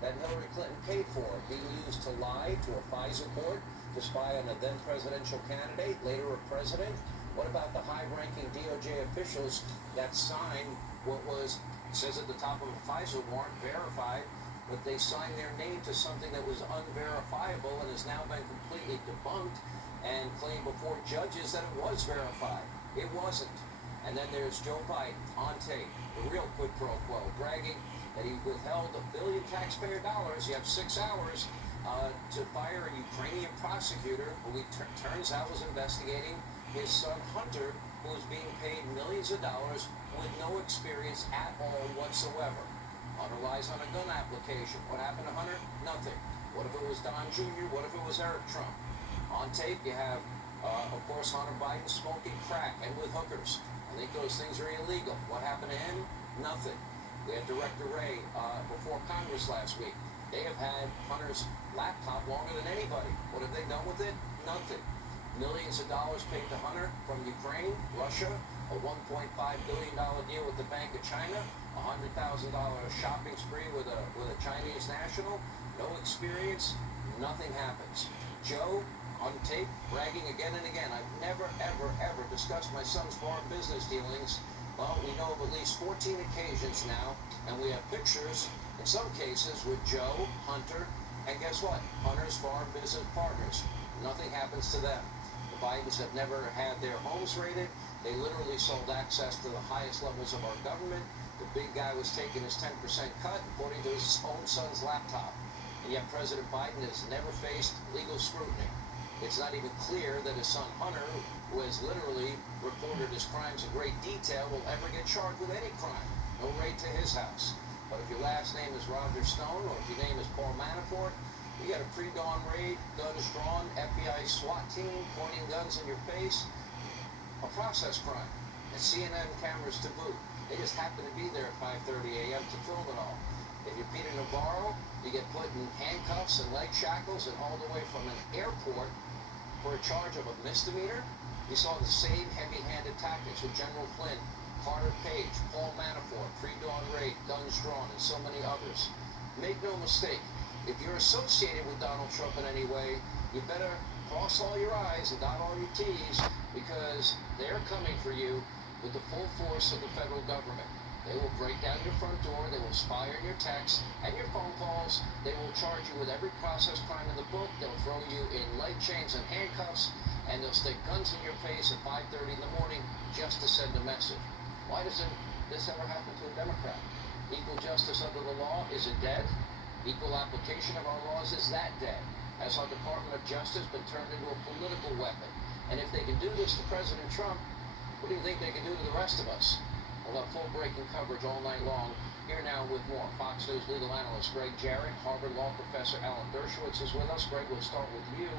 that Hillary Clinton paid for, being used to lie to a FISA court, to spy on a then presidential candidate, later a president? What about the high-ranking DOJ officials that signed what was, says at the top of a FISA warrant, verified, but they signed their name to something that was unverifiable and has now been completely debunked, and claimed before judges that it was verified? It wasn't. And then there's Joe Biden on tape, the real quid pro quo, bragging that he withheld $1 billion taxpayer dollars. You have 6 hours to fire a Ukrainian prosecutor who he turns out was investigating his son Hunter, who was being paid millions of dollars with no experience at all whatsoever. Hunter lies on a gun application. What happened to Hunter? Nothing. What if it was Don Jr.? What if it was Eric Trump? On tape, you have, of course, Hunter Biden smoking crack and with hookers. I think those things are illegal. What happened to him? Nothing. We had Director Wray before Congress last week. They have had Hunter's laptop longer than anybody. What have they done with it? Nothing. Millions of dollars paid to Hunter from Ukraine, Russia, a $1.5 billion deal with the Bank of China, a $100,000 shopping spree with a Chinese national. No experience, nothing happens. Joe, on tape, bragging again and again, I've never, ever, ever discussed my son's foreign business dealings. Well, we know of at least 14 occasions now, and we have pictures, in some cases, with Joe, Hunter, and guess what? Hunter's foreign business partners. Nothing happens to them. The Bidens have never had their homes raided. They literally sold access to the highest levels of our government. The big guy was taking his 10% cut, according to his own son's laptop. And yet President Biden has never faced legal scrutiny. It's not even clear that his son Hunter, who has literally reported his crimes in great detail, will ever get charged with any crime. No raid to his house. But if your last name is Roger Stone, or if your name is Paul Manafort, you got a pre-dawn raid, guns drawn, FBI SWAT team pointing guns in your face. A process crime. And CNN cameras to boot. They just happen to be there at 5:30 a.m. to film it all. If you're Peter Navarro, you get put in handcuffs and leg shackles and hauled away from an airport for a charge of a misdemeanor. We saw the same heavy-handed tactics with General Flynn, Carter Page, Paul Manafort, pre-dawn raid, guns drawn, and so many others. Make no mistake, if you're associated with Donald Trump in any way, you better cross all your I's and dot all your T's, because they're coming for you with the full force of the federal government. They will break down your front door, they will spy on your texts and your phone calls, they will charge you with every process crime in the book, they'll throw you in leg chains and handcuffs, and they'll stick guns in your face at 5:30 in the morning just to send a message. Why doesn't this ever happen to a Democrat? Equal justice under the law, is it dead? Equal application of our laws, is that dead? Has our Department of Justice been turned into a political weapon? And if they can do this to President Trump, what do you think they can do to the rest of us? We'll have full-breaking coverage all night long. Here now with more. Fox News legal analyst Greg Jarrett, Harvard Law professor Alan Dershowitz is with us. Greg, we'll start with you.